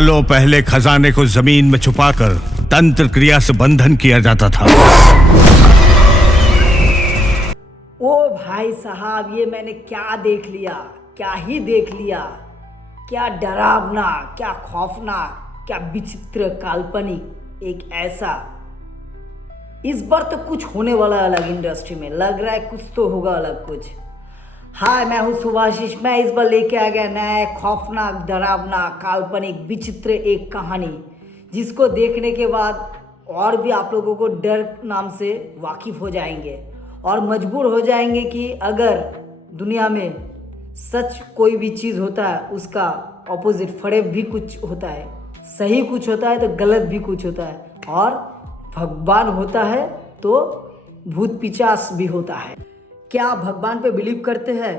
सालों पहले खजाने को जमीन में छुपाकर तंत्र क्रिया से बंधन किया जाता था। ओ भाई साहब, ये मैंने क्या देख लिया, क्या ही देख लिया। क्या डरावना, क्या खौफनाक, क्या विचित्र, काल्पनिक एक ऐसा। इस बार तो कुछ होने वाला है अलग इंडस्ट्री में, लग रहा है कुछ तो होगा अलग कुछ। हाय, मैं हूँ सुभाषिश। मैं इस बार लेके आ गया नया खौफनाक, डरावना, काल्पनिक, विचित्र एक कहानी, जिसको देखने के बाद और भी आप लोगों को डर नाम से वाकिफ हो जाएंगे और मजबूर हो जाएंगे कि अगर दुनिया में सच कोई भी चीज़ होता है उसका ऑपोजिट फरेब भी कुछ होता है, सही कुछ होता है तो गलत भी कुछ होता है, और भगवान होता है तो भूत पिशाच भी होता है। क्या आप भगवान पे बिलीव करते हैं,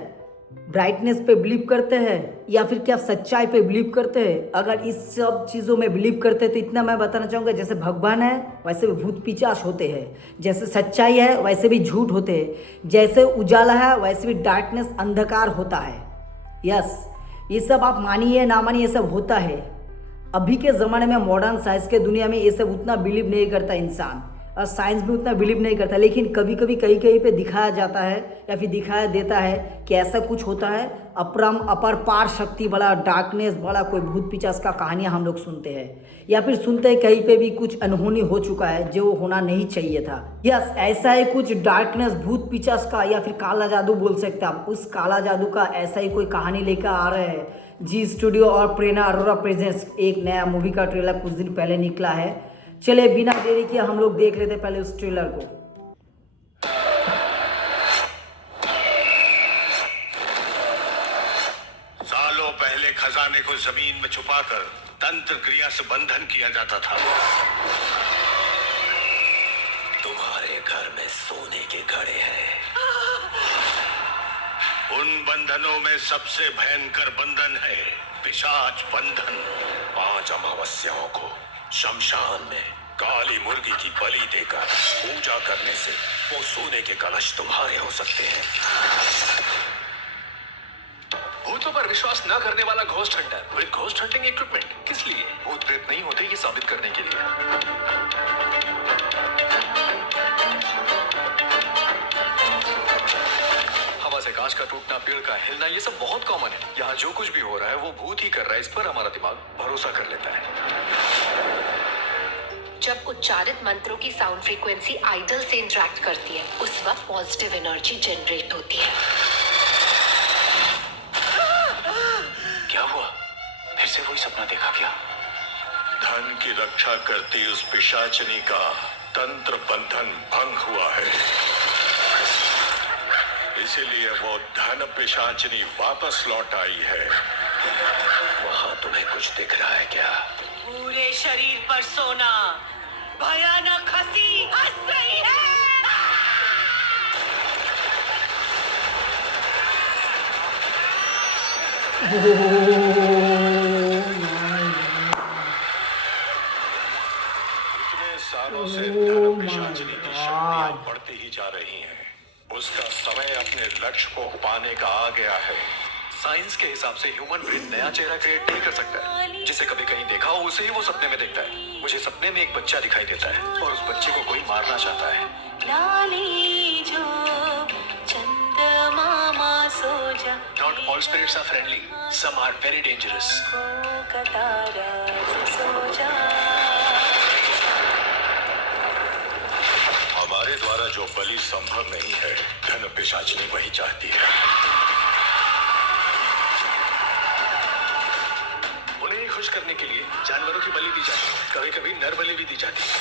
ब्राइटनेस पे बिलीव करते हैं, या फिर क्या सच्चाई पे बिलीव करते हैं? अगर इस सब चीज़ों में बिलीव करते हैं तो इतना मैं बताना चाहूँगा, जैसे भगवान है वैसे भी भूत पिशाच होते हैं, जैसे सच्चाई है वैसे भी झूठ होते हैं, जैसे उजाला है वैसे भी डार्कनेस, अंधकार होता है। यस, ये सब आप मानिए ना मानिए, ये सब होता है। अभी के ज़माने में मॉडर्न साइंस के दुनिया में ये सब उतना बिलीव नहीं करता इंसान, और साइंस भी उतना बिलीव नहीं करता, लेकिन कभी कभी कहीं कहीं पे दिखाया जाता है या फिर दिखाया देता है कि ऐसा कुछ होता है। अपरपार शक्ति वाला, डार्कनेस वाला कोई भूत पिशाच का कहानियाँ हम लोग सुनते हैं, या फिर सुनते हैं कहीं पे भी कुछ अनहोनी हो चुका है जो होना नहीं चाहिए था। यस, ऐसा ही कुछ डार्कनेस, भूत पिशाच का या फिर काला जादू बोल सकते हैं आप, उस काला जादू का ऐसा ही कोई कहानी लेकर आ रहे हैं। जी स्टूडियो और प्रेरणा अरोरा प्रेजेंट्स एक नया मूवी का ट्रेलर कुछ दिन पहले निकला है। चले बिना देरी किए हम लोग देख लेते पहले उस ट्रेलर को। सालों पहले खजाने को जमीन में छुपाकर तंत्र क्रिया से बंधन किया जाता था। तुम्हारे घर में सोने के घड़े हैं। उन बंधनों में सबसे भयंकर बंधन है पिशाच बंधन। 5 अमावस्याओं को शमशान में काली मुर्गी की बलि देकर पूजा करने से वो सोने के कलश तुम्हारे हो सकते हैं। भूतों पर विश्वास न करने वाला ghost Hunter with ghost hunting equipment. किस लिए? भूत प्रेत नहीं होते ये साबित करने के लिए। हवा से कांच का टूटना, पेड़ का हिलना, ये सब बहुत कॉमन है। यहाँ जो कुछ भी हो रहा है वो भूत ही कर रहा है, इस पर हमारा दिमाग भरोसा कर लेता है। जब उच्चारित मंत्रों की साउंड फ्रीक्वेंसी आइडल से इंटरेक्ट करती है, उस वक्त पॉजिटिव एनर्जी जनरेट होती है। क्या हुआ? फिर से वही सपना देखा क्या? धन की रक्षा करती उस पिशाचनी का तंत्र बंधन भंग हुआ है, इसीलिए वो धन पिशाचनी वापस लौट आई है। वहां तुम्हें कुछ दिख रहा है क्या? पूरे शरीर पर सोना, भयानक हंसी हंस रही है। इतने सालों से धन पिशाचनी की शक्तियां बढ़ती ही जा रही हैं। उसका समय अपने लक्ष्य को पाने का आ गया है। साइंस के हिसाब से ह्यूमन ब्रेन नया चेहरा क्रिएट नहीं कर सकता है। जिसे कभी कहीं देखा हो उसे ही वो सपने में देखता है। मुझे सपने में एक बच्चा दिखाई देता है और उस बच्चे को कोई मारना चाहता है। लाली जो चंदमामा सो जा, Not all spirits are friendly. Some are very dangerous. कतारा सो जा। हमारे द्वारा जो बलि संभव नहीं है, धन पिशाचनी वही चाहती है। उन्हें खुश करने के लिए जानवरों की बलि दी जाती है, कभी कभी नर बलि भी दी जाती है।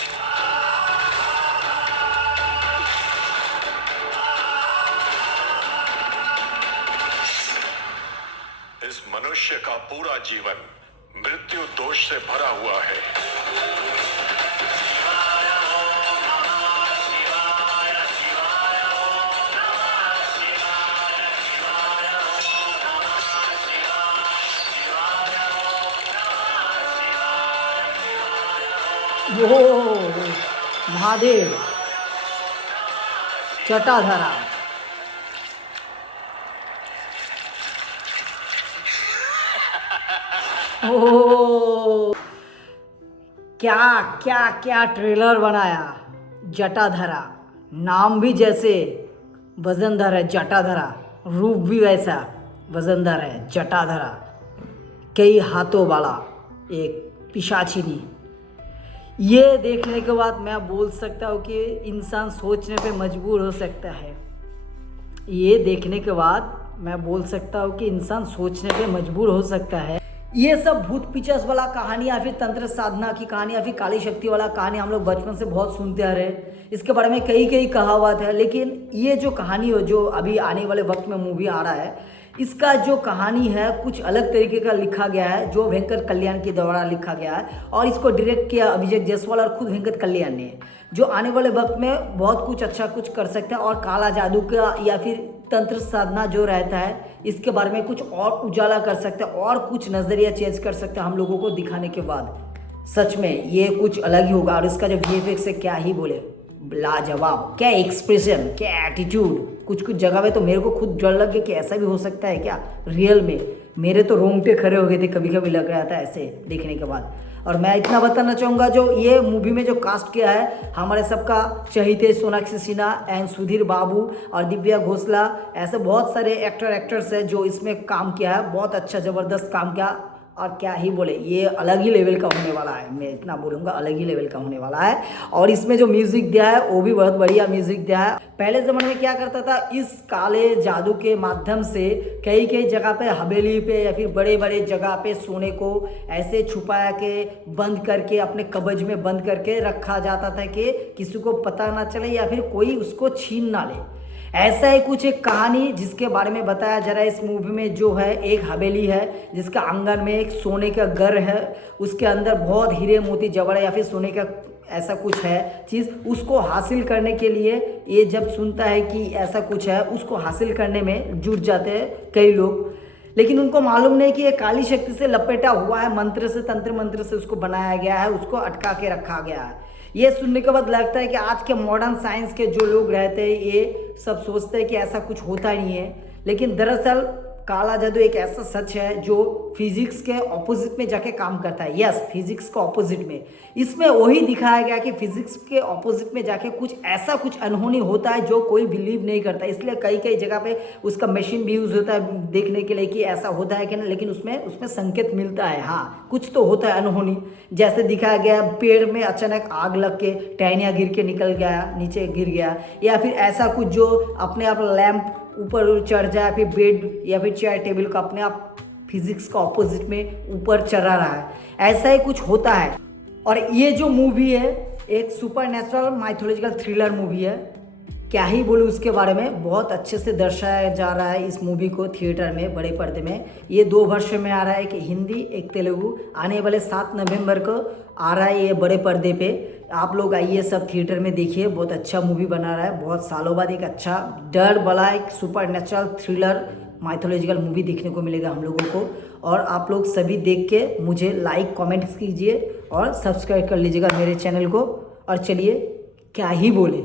इस मनुष्य का पूरा जीवन मृत्यु दोष से भरा हुआ है। वो महादेव जटाधरा। ओह क्या क्या क्या ट्रेलर बनाया। जटाधरा, नाम भी जैसे वजनदार है जटाधरा, रूप भी वैसा वजनदार है जटाधरा, कई हाथों वाला एक पिशाचिनी। ये देखने के बाद मैं बोल सकता हूँ कि इंसान सोचने पे मजबूर हो सकता है। ये देखने के बाद मैं बोल सकता हूँ कि इंसान सोचने पे मजबूर हो सकता है। ये सब भूत पिचास वाला कहानी या फिर तंत्र साधना की कहानी या फिर काली शक्ति वाला कहानी हम लोग बचपन से बहुत सुनते आ रहे हैं। इसके बारे में कई कई कहावत है, लेकिन ये जो कहानी हो जो अभी आने वाले वक्त में मूवी आ रहा है, इसका जो कहानी है कुछ अलग तरीके का लिखा गया है, जो वेंकट कल्याण के द्वारा लिखा गया है और इसको डायरेक्ट किया अभिषेक जायसवाल और खुद वेंकट कल्याण ने, जो आने वाले वक्त में बहुत कुछ अच्छा कुछ कर सकता है और काला जादू का या फिर तंत्र साधना जो रहता है इसके बारे में कुछ और उजाला कर सकता है और कुछ नज़रिया चेंज कर सकता है हम लोगों को दिखाने के बाद। सच में ये कुछ अलग ही होगा। और इसका जो VFX है क्या ही बोले, लाजवाब, क्या एक्सप्रेशन, क्या एटीट्यूड। कुछ कुछ जगह पे तो मेरे को खुद डर लग गया कि ऐसा भी हो सकता है क्या रियल में। मेरे तो रोंगटे खड़े हो गए थे, कभी कभी लग रहा था ऐसे देखने के बाद। और मैं इतना बताना चाहूँगा, जो ये मूवी में जो कास्ट किया है हमारे सबका चहीते सोनाक्षी सिन्हा एंड सुधीर बाबू और दिव्या घोषला, ऐसे बहुत सारे एक्टर्स हैं जो इसमें काम किया है, बहुत अच्छा ज़बरदस्त काम किया। और क्या ही बोले, ये अलग ही लेवल का होने वाला है, मैं इतना बोलूँगा अलग ही लेवल का होने वाला है। और इसमें जो म्यूज़िक दिया है वो भी बहुत बढ़िया म्यूज़िक दिया है। पहले ज़माने में क्या करता था, इस काले जादू के माध्यम से कई कई जगह पे हवेली पे या फिर बड़े बड़े जगह पे सोने को ऐसे छुपाया के बंद करके अपने कब्ज में बंद करके रखा जाता था कि किसी को पता ना चले या फिर कोई उसको छीन ना ले। ऐसा ही कुछ एक कहानी जिसके बारे में बताया जा रहा है इस मूवी में, जो है एक हवेली है जिसका आंगन में एक सोने का घर है, उसके अंदर बहुत हीरे मोती जवाहर या फिर सोने का ऐसा कुछ है चीज़। उसको हासिल करने के लिए ये जब सुनता है कि ऐसा कुछ है, उसको हासिल करने में जुट जाते हैं कई लोग, लेकिन उनको मालूम नहीं कि ये काली शक्ति से लपेटा हुआ है, मंत्र से तंत्र मंत्र से उसको बनाया गया है, उसको अटका के रखा गया है। ये सुनने के बाद लगता है कि आज के मॉडर्न साइंस के जो लोग रहते हैं ये सब सोचते हैं कि ऐसा कुछ होता नहीं है, लेकिन दरअसल काला जादू एक ऐसा सच है जो फिजिक्स के ऑपोजिट में जाके काम करता है। यस, फिजिक्स के ऑपोजिट में, इसमें वही दिखाया गया कि फिजिक्स के ऑपोजिट में जाके कुछ ऐसा कुछ अनहोनी होता है जो कोई बिलीव नहीं करता। इसलिए कई कई जगह पे उसका मशीन भी यूज़ होता है देखने के लिए कि ऐसा होता है कि नहीं, लेकिन उसमें संकेत मिलता है, हाँ कुछ तो होता है अनहोनी। जैसे दिखाया गया पेड़ में अचानक आग लग के टहनियाँ गिर के निकल गया, नीचे गिर गया, या फिर ऐसा कुछ जो अपने आप लैंप ऊपर चढ़ जाए, फिर बेड या फिर चेयर टेबल को अपने आप फिजिक्स का ऑपोजिट में ऊपर चढ़ा रहा है, ऐसा ही कुछ होता है। और ये जो मूवी है एक super natural mythological thriller movie है, क्या ही बोलूँ उसके बारे में, बहुत अच्छे से दर्शाया जा रहा है इस मूवी को थिएटर में बड़े पर्दे में। ये 2 वर्षों में आ रहा है, एक हिंदी एक तेलुगु, आने वाले 7 नवंबर को आ रहा है ये बड़े पर्दे पे। आप लोग आइए सब थिएटर में देखिए, बहुत अच्छा मूवी बना रहा है, बहुत सालों बाद एक अच्छा डर वाला एक super natural thriller mythological movie देखने को मिलेगा हम लोगों को। और आप लोग सभी देख के मुझे लाइक कमेंट्स कीजिए और सब्सक्राइब कर लीजिएगा मेरे चैनल को। और चलिए क्या ही बोले।